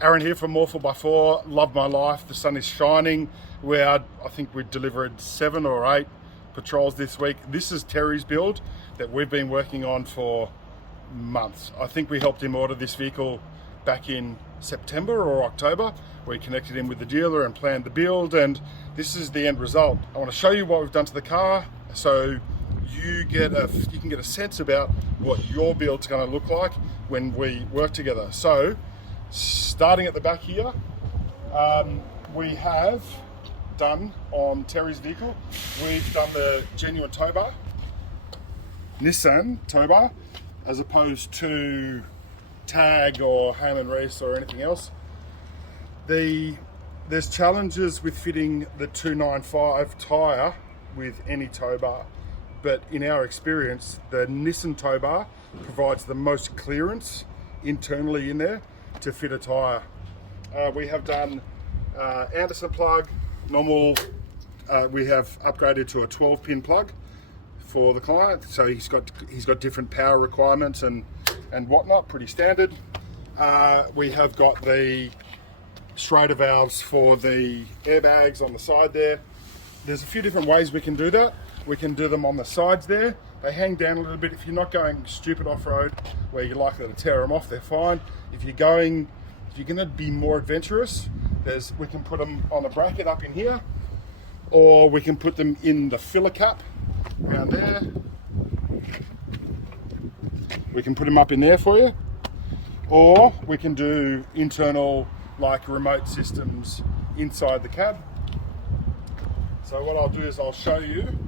Aaron here from More 4x4. Love my life. The sun is shining. I think we delivered 7 or 8 patrols this week. This is Terry's build that we've been working on for months. I think we helped him order this vehicle back in September or October. We connected him with the dealer and planned the build, and this is the end result. I want to show you what we've done to the car so you can get a sense about what your build's going to look like when we work together. So starting at the back here, we have done on Terry's vehicle, we've done the genuine tow bar, Nissan tow bar, as opposed to Tag or Heyman Reese or anything else. There's challenges with fitting the 295 tyre with any tow bar, but in our experience, the Nissan tow bar provides the most clearance internally in there to fit a tyre. We have done Anderson plug, normal. We have upgraded to a 12-pin plug for the client, so he's got different power requirements and whatnot, pretty standard. We have got the Schrader valves for the airbags on the side there. There's a few different ways we can do that. We can do them on the sides there. They hang down a little bit. If you're not going stupid off-road where you're likely to tear them off, they're fine. If you're going to be more adventurous, we can put them on a bracket up in here, or we can put them in the filler cap around there. We can put them up in there for you, or we can do internal, like remote systems inside the cab. So what I'll do is I'll show you.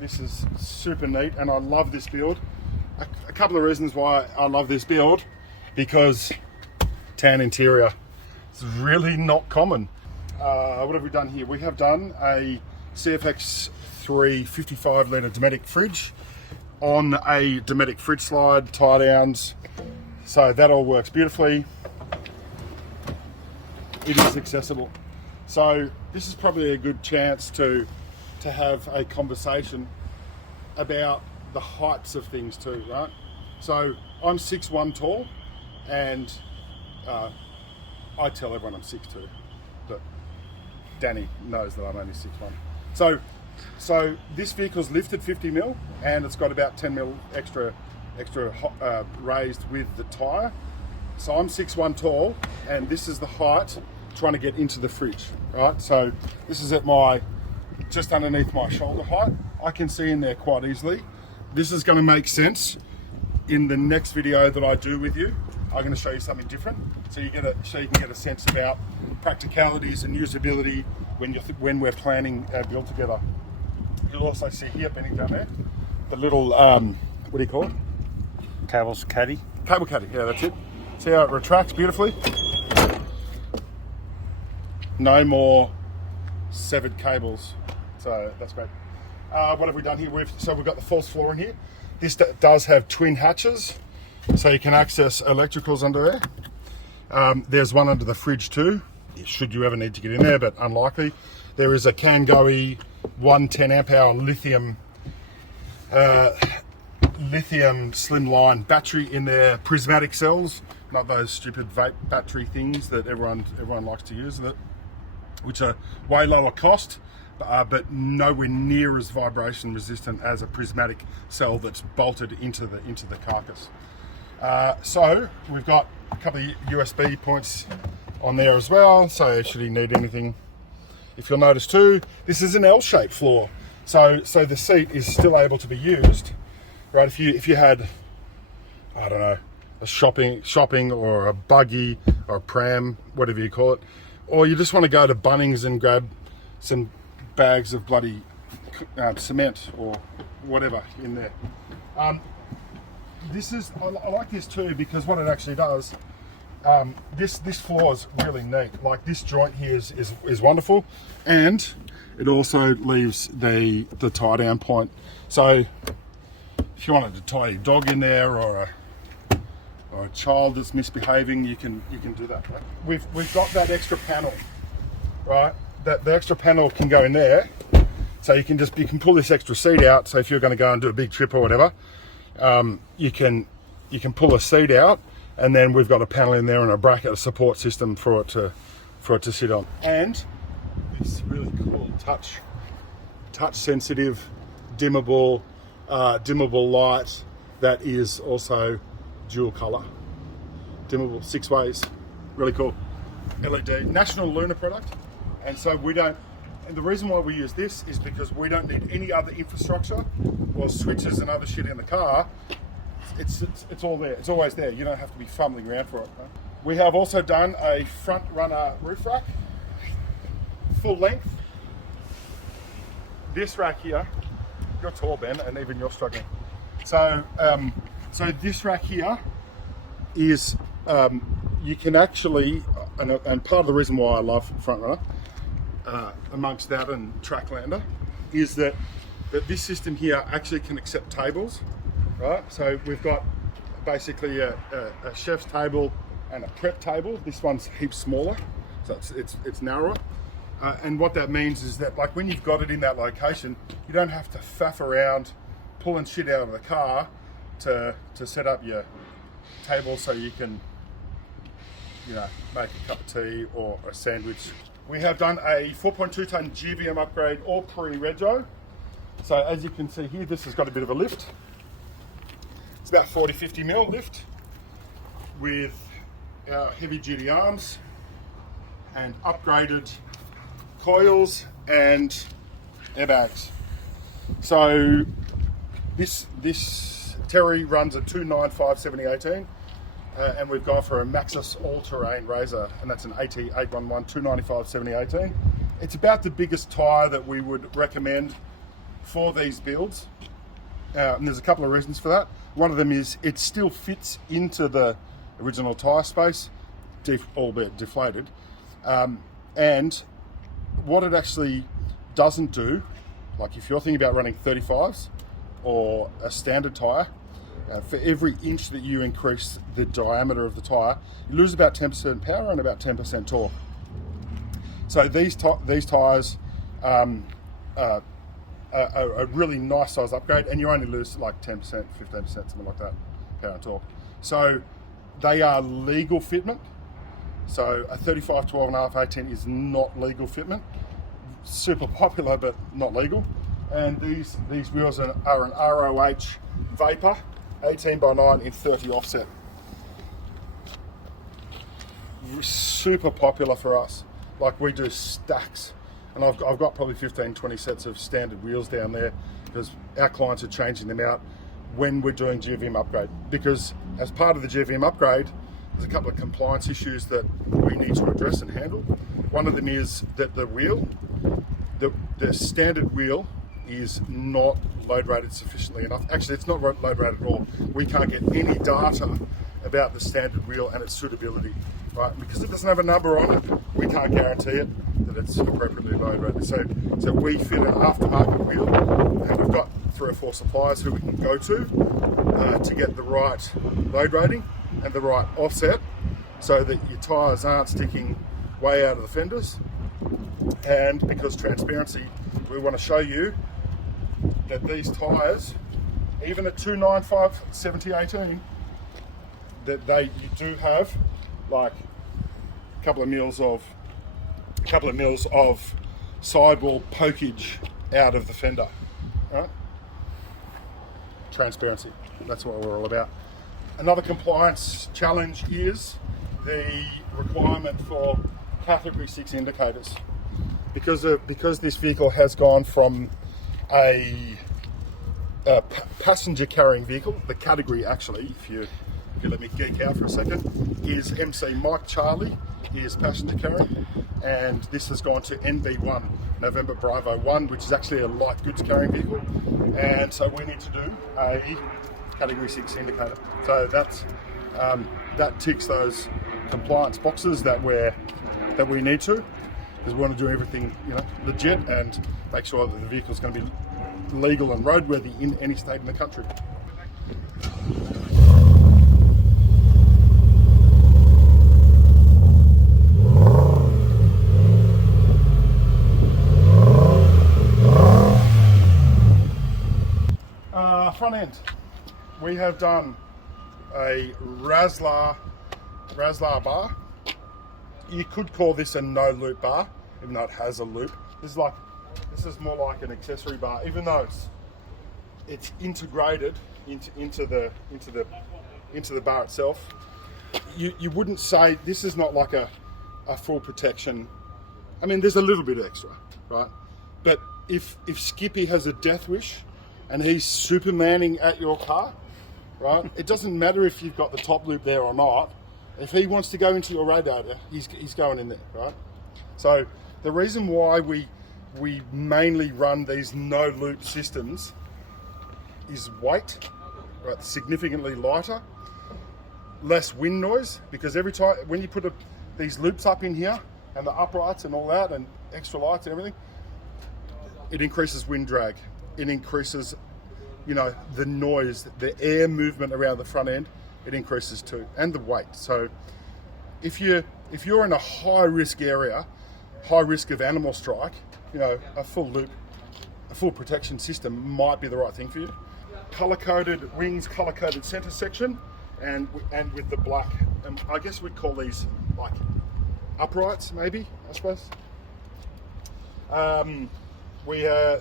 This is super neat, and I love this build. A couple of reasons why I love this build: because tan interior, it's really not common. What have we done here? We have done a CFX 3 55 litre Dometic fridge on a Dometic fridge slide, tie downs, so that all works beautifully. It is accessible, so this is probably a good chance to have a conversation about the heights of things too, right? So I'm 6'1" tall, and I tell everyone I'm 6'2", but Danny knows that I'm only 6'1". So this vehicle's lifted 50 mil, and it's got about 10 mil extra raised with the tyre. So I'm 6'1" tall, and this is the height trying to get into the fridge, right? So this is at just underneath my shoulder height. I can see in there quite easily. This is going to make sense in the next video that I do with you. I'm going to show you something different, so you can get a sense about practicalities and usability when we're planning our build together. You'll also see here, bending down there, the little what do you call it? Cable caddy. Cable caddy. Yeah, that's it. See how it retracts beautifully. No more severed cables, so that's great. What have we done here? We've got the false floor in here. This does have twin hatches, so you can access electricals under there. There's one under the fridge too, should you ever need to get in there, but unlikely. There is a Kangoe 110 amp hour lithium slimline battery in their prismatic cells, not those stupid vape battery things that everyone likes to use, which are way lower cost, but nowhere near as vibration resistant as a prismatic cell that's bolted into the carcass. So we've got a couple of USB points on there as well, so should you need anything. If you'll notice too, this is an L-shaped floor, so the seat is still able to be used, right? If you had, I don't know, a shopping or a buggy or a pram, whatever you call it, or you just want to go to Bunnings and grab some bags of bloody cement or whatever in there. I like this too, because what it actually does, this floor is really neat. Like, this joint here is wonderful, and it also leaves the tie down point. So if you wanted to tie your dog in there, or a child that's misbehaving, you can do that, right? We've got that extra panel, right? That the extra panel can go in there, so you can pull this extra seat out. So if you're going to go and do a big trip or whatever, you can pull a seat out and then we've got a panel in there and a bracket, a support system for it to sit on, and this really cool touch sensitive dimmable light that is also dual color, dimmable 6 ways, really cool. LED, National Lunar product, and so we don't. And the reason why we use this is because we don't need any other infrastructure or switches and other shit in the car. It's all there. It's always there. You don't have to be fumbling around for it. Right? We have also done a front runner roof rack, full length. This rack here, you're tall, Ben, and even you're struggling. So this rack here is you can actually, and part of the reason why I love front runner, amongst that and Tracklander, is that this system here actually can accept tables, right? So we've got basically a chef's table and a prep table. This one's heaps smaller, so it's narrower. And what that means is that, like, when you've got it in that location, you don't have to faff around pulling shit out of the car to set up your table so you can, you know, make a cup of tea or a sandwich. We have done a 4.2 tonne GVM upgrade, all pre-rego. So as you can see here, this has got a bit of a lift. It's about 40-50 mil lift with our heavy duty arms and upgraded coils and airbags. So this Terry runs a 295/70/18. And we've gone for a Maxxis all-terrain Razor, and that's an AT811 295/70/18. It's about the biggest tyre that we would recommend for these builds, and there's a couple of reasons for that. One of them is it still fits into the original tyre space, albeit deflated, and what it actually doesn't do, like if you're thinking about running 35s or a standard tyre, for every inch that you increase the diameter of the tyre, you lose about 10% power and about 10% torque. So these tyres are a really nice size upgrade, and you only lose like 10%, 15%, something like that, power and torque. So they are legal fitment. So a 35, 12.5, 18 is not legal fitment. Super popular, but not legal. And these wheels are an ROH Vapor 18x9 in 30 offset. Super popular for us. Like, we do stacks, and I've got probably 15-20 sets of standard wheels down there because our clients are changing them out when we're doing GVM upgrade. Because as part of the GVM upgrade, there's a couple of compliance issues that we need to address and handle. One of them is that the wheel, the standard wheel, is not load rated sufficiently enough. Actually, it's not load rated at all. We can't get any data about the standard wheel and its suitability, right? Because it doesn't have a number on it, we can't guarantee it that it's appropriately load rated. So we fit an aftermarket wheel, and we've got 3 or 4 suppliers who we can go to get the right load rating and the right offset, so that your tyres aren't sticking way out of the fenders. And because transparency, we want to show you that these tyres, even at 295/70/18, that you do have like a couple of mils of sidewall pokage out of the fender, right? Transparency, that's what we're all about. Another compliance challenge is the requirement for category 6 indicators. Because this vehicle has gone from a passenger carrying vehicle, the category actually, if you let me geek out for a second, is MC Mike Charlie is passenger carrying, and this has gone to NB1, November Bravo 1, which is actually a light goods carrying vehicle, and so we need to do a category 6 indicator. So that ticks those compliance boxes that we need to, because we want to do everything, you know, legit and make sure that the vehicle is going to be legal and roadworthy in any state in the country. Front end, we have done a Razzler Raslar bar. You could call this a no loop bar, even though it has a loop. This is more like an accessory bar, even though it's integrated into the bar itself. You wouldn't say this is not like a full protection. I mean, there's a little bit extra, right? But if Skippy has a death wish and he's supermaning at your car, right? It doesn't matter if you've got the top loop there or not. If he wants to go into your radiator, he's going in there, right? So the reason why we mainly run these no loop systems is weight, right? Significantly lighter, less wind noise, because every time when you put these loops up in here and the uprights and all that and extra lights and everything, it increases wind drag. It increases, the noise, the air movement around the front end. It increases too, and the weight. So if you're in a high risk area, high risk of animal strike, a full loop, a full protection system might be the right thing for you. Color coded wings, color coded center section, and with the black. I guess we'd call these like uprights, maybe, I suppose.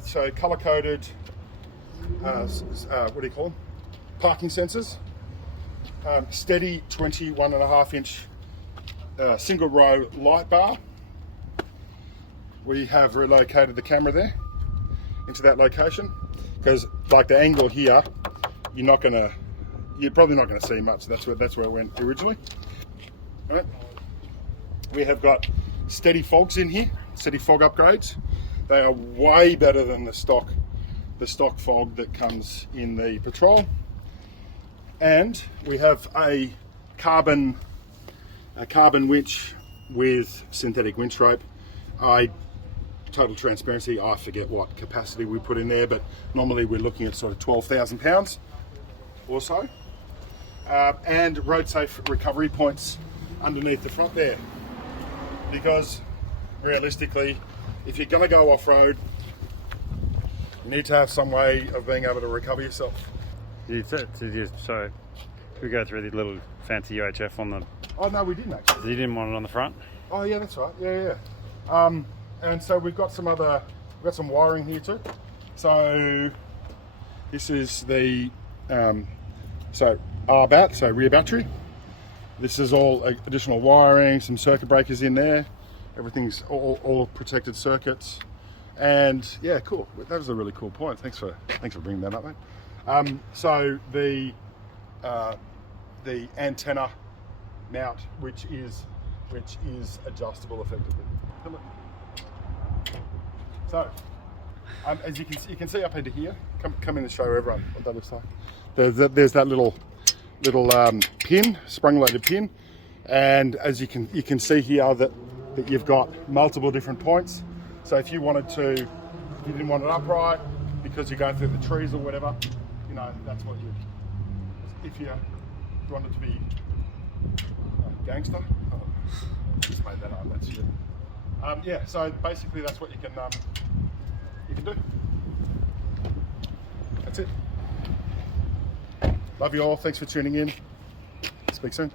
So color coded. What do you call them? Parking sensors. Steady 21.5 inch single row light bar. We have relocated the camera there into that location because, like, the angle here, you're probably not gonna see much. That's where it went originally. All right. We have got steady fogs in here, steady fog upgrades. They are way better than the stock fog that comes in the Patrol. And we have a carbon winch with synthetic winch rope. Total transparency, I forget what capacity we put in there, but normally we're looking at sort of 12,000 pounds or so. And road safe recovery points underneath the front there. Because realistically, if you're gonna go off-road, you need to have some way of being able to recover yourself. So we go through the little fancy UHF on the... Oh no, we didn't actually. You didn't want it on the front? Oh yeah, that's right. Yeah. And so we've got some wiring here too. So this is the RBAT, so rear battery. This is all additional wiring, some circuit breakers in there. Everything's all protected circuits. And yeah, cool. That was a really cool point. Thanks for bringing that up, mate. So the antenna mount, which is adjustable effectively. So as you can see up into here, come in and show everyone what that looks like. There's that little pin, sprung-loaded pin, and as you can see here that you've got multiple different points. So if you didn't want it upright because you're going through the trees or whatever, that's what if you want it to be gangster. Oh, just made that up. That's shit. Yeah. So basically, that's what you can do. That's it. Love you all. Thanks for tuning in. Speak soon.